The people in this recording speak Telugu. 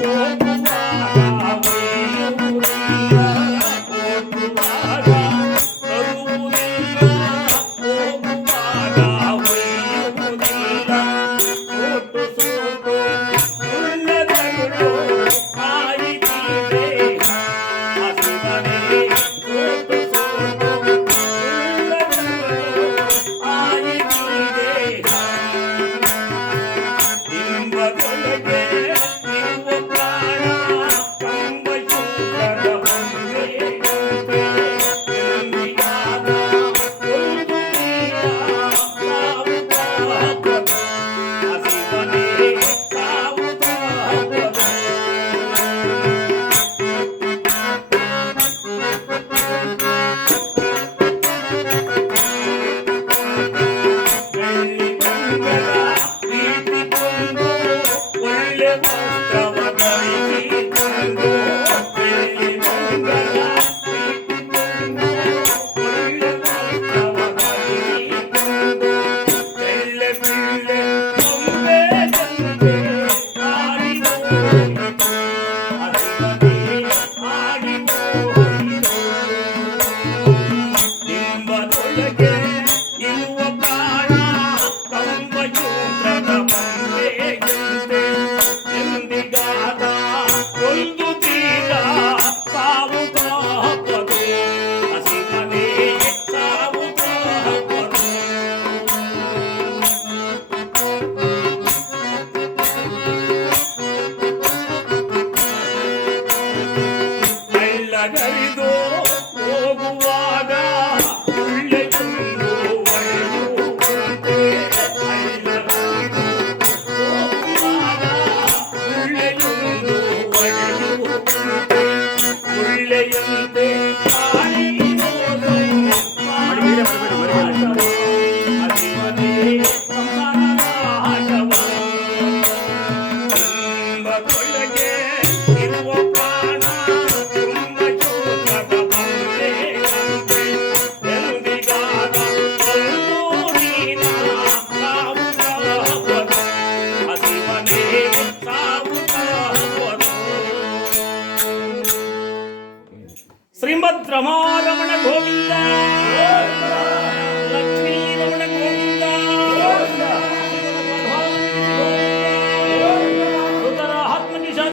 Thank you. మరి మరి మరి మరి ரமா ரமண கோவிந்தா.